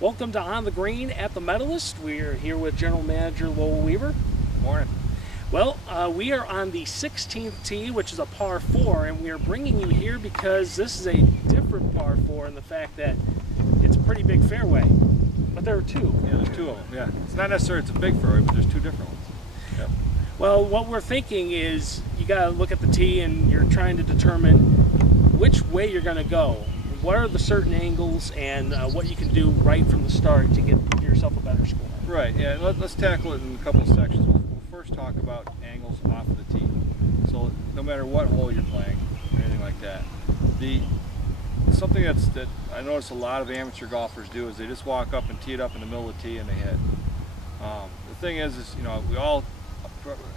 Welcome to On the Green at the Medalist. We're here with General Manager Lowell Weaver. Morning. Well, we are on the 16th tee, which is a par 4, and we are bringing you here because this is a different par 4 in the fact that it's a pretty big fairway, but there are two. Yeah, there's two of them. Yeah, it's not necessarily it's a big fairway, but there's two different ones. Yep. Well, what we're thinking is you got to look at the tee and you're trying to determine which way you're going to go. What are the certain angles and what you can do right from the start to get yourself a better score? Right. Yeah. Let's tackle it in a couple of sections. We'll first talk about angles off of the tee. So no matter what hole you're playing or anything like that, something that I notice a lot of amateur golfers do is they just walk up and tee it up in the middle of the tee and they hit. The thing is we all,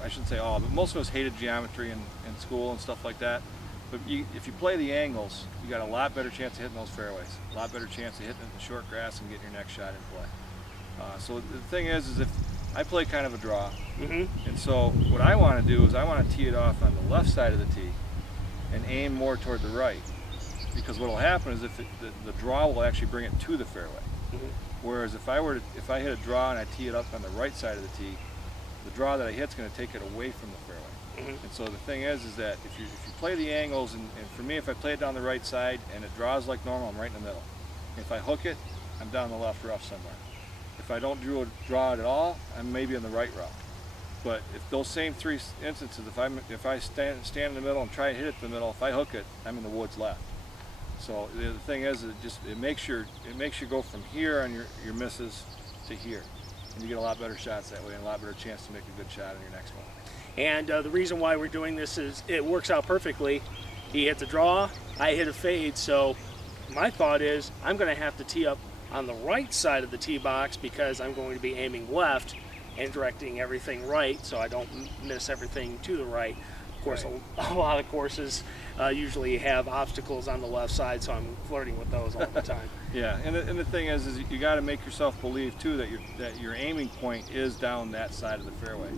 I shouldn't say all, but most of us hated geometry in school and stuff like that. But if you play the angles, you got a lot better chance of hitting those fairways, a lot better chance of hitting the short grass and getting your next shot in play. So the thing is if I play kind of a draw, and so what I want to do is I want to tee it off on the left side of the tee and aim more toward the right, because what will happen is if the draw will actually bring it to the fairway. Whereas if I hit a draw and I tee it up on the right side of the tee, the draw that I hit's going to take it away from the fairway. And so the thing is that if you play the angles, and for me, if I play it down the right side and it draws like normal, I'm right in the middle. If I hook it, I'm down the left rough somewhere. If I don't draw it at all, I'm maybe in the right rough. But if those same three instances, if I stand in the middle and try and hit it in the middle, if I hook it, I'm in the woods left. So the thing is, it makes you go from here on your misses to here, and you get a lot better shots that way and a lot better chance to make a good shot in your next one. And the reason why we're doing this is it works out perfectly. He hits a draw, I hit a fade, so my thought is I'm going to have to tee up on the right side of the tee box because I'm going to be aiming left and directing everything right so I don't miss everything to the right. Of course, right. A lot of courses usually have obstacles on the left side, so I'm flirting with those all the time. Yeah, and the thing is you got to make yourself believe too that your aiming point is down that side of the fairway,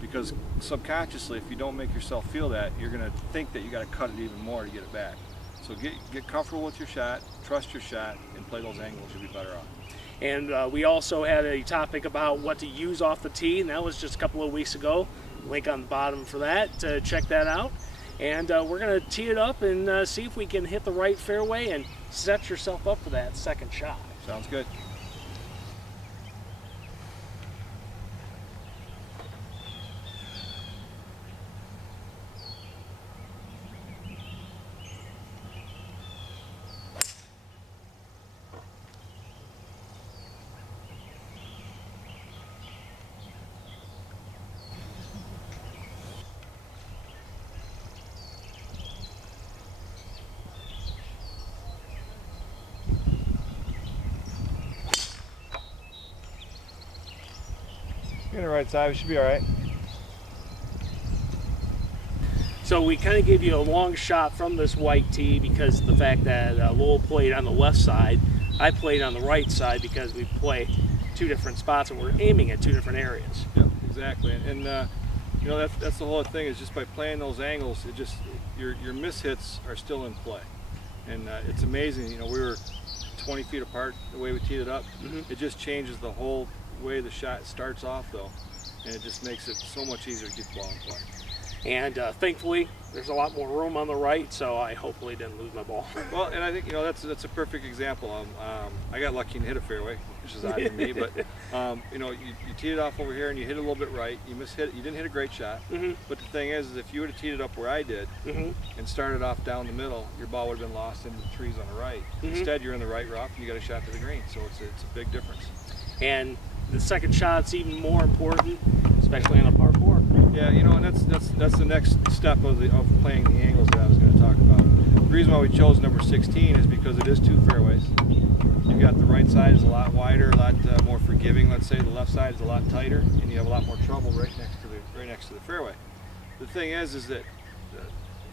because subconsciously, if you don't make yourself feel that, you're going to think that you got to cut it even more to get it back. So get comfortable with your shot, trust your shot, and play those angles. You'll be better off. And we also had a topic about what to use off the tee, and that was just a couple of weeks ago. Link on the bottom for that to check that out. And we're going to tee it up and see if we can hit the right fairway and set yourself up for that second shot. Sounds good. You're on the right side, we should be all right. So we kind of gave you a long shot from this white tee because of the fact that Lowell played on the left side. I played on the right side because we play two different spots and we're aiming at two different areas. Yep, exactly. And that's the whole thing, is just by playing those angles, your mishits are still in play. And it's amazing, we were 20 feet apart the way we teed it up. It just changes the whole way the shot starts off though, and it just makes it so much easier to keep the ball in play. And thankfully there's a lot more room on the right, so I hopefully didn't lose my ball. Well, and I think that's a perfect example. I got lucky and hit a fairway, which is odd for me, but you teed it off over here and you hit it a little bit right. You mishit it. You didn't hit a great shot, but the thing is if you would have teed it up where I did and started off down the middle, your ball would have been lost into the trees on the right. Instead, you're in the right rough and you got a shot to the green, so it's a big difference. And the second shot's even more important, especially on a par 4. Yeah, and that's the next step of playing the angles that I was going to talk about. The reason why we chose number 16 is because it is two fairways. You've got the right side is a lot wider, a lot more forgiving. Let's say the left side is a lot tighter, and you have a lot more trouble right next to the fairway. The thing is that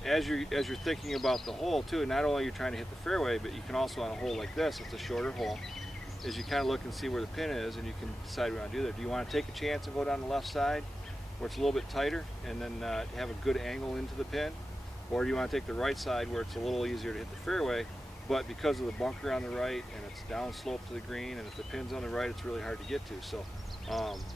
as you're thinking about the hole too, not only are you trying to hit the fairway, but you can also on a hole like this, it's a shorter hole. Is you kind of look and see where the pin is, and you can decide what you want to do there. Do you want to take a chance and go down the left side where it's a little bit tighter and then have a good angle into the pin, or do you want to take the right side where it's a little easier to hit the fairway but because of the bunker on the right and it's downslope to the green, and if the pin's on the right, it's really hard to get to. So,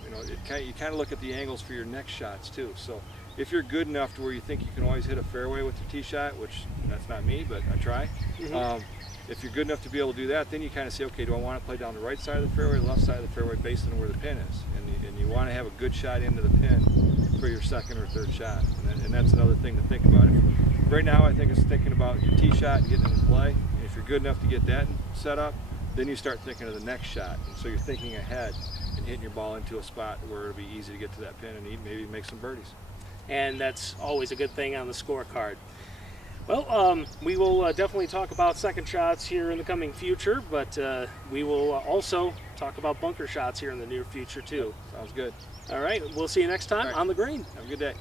you know, you kind of look at the angles for your next shots too. So if you're good enough to where you think you can always hit a fairway with your tee shot, which that's not me, but I try. If you're good enough to be able to do that, then you kind of say, okay, do I want to play down the right side of the fairway, left side of the fairway, based on where the pin is? And you want to have a good shot into the pin for your second or third shot. And that's another thing to think about. Right now, I think it's thinking about your tee shot and getting into play. And if you're good enough to get that set up, then you start thinking of the next shot. And so you're thinking ahead and hitting your ball into a spot where it'll be easy to get to that pin and maybe make some birdies. And that's always a good thing on the scorecard. Well, we will definitely talk about second shots here in the coming future, but we will also talk about bunker shots here in the near future too. Sounds good. All right, we'll see you next time on the green. Have a good day.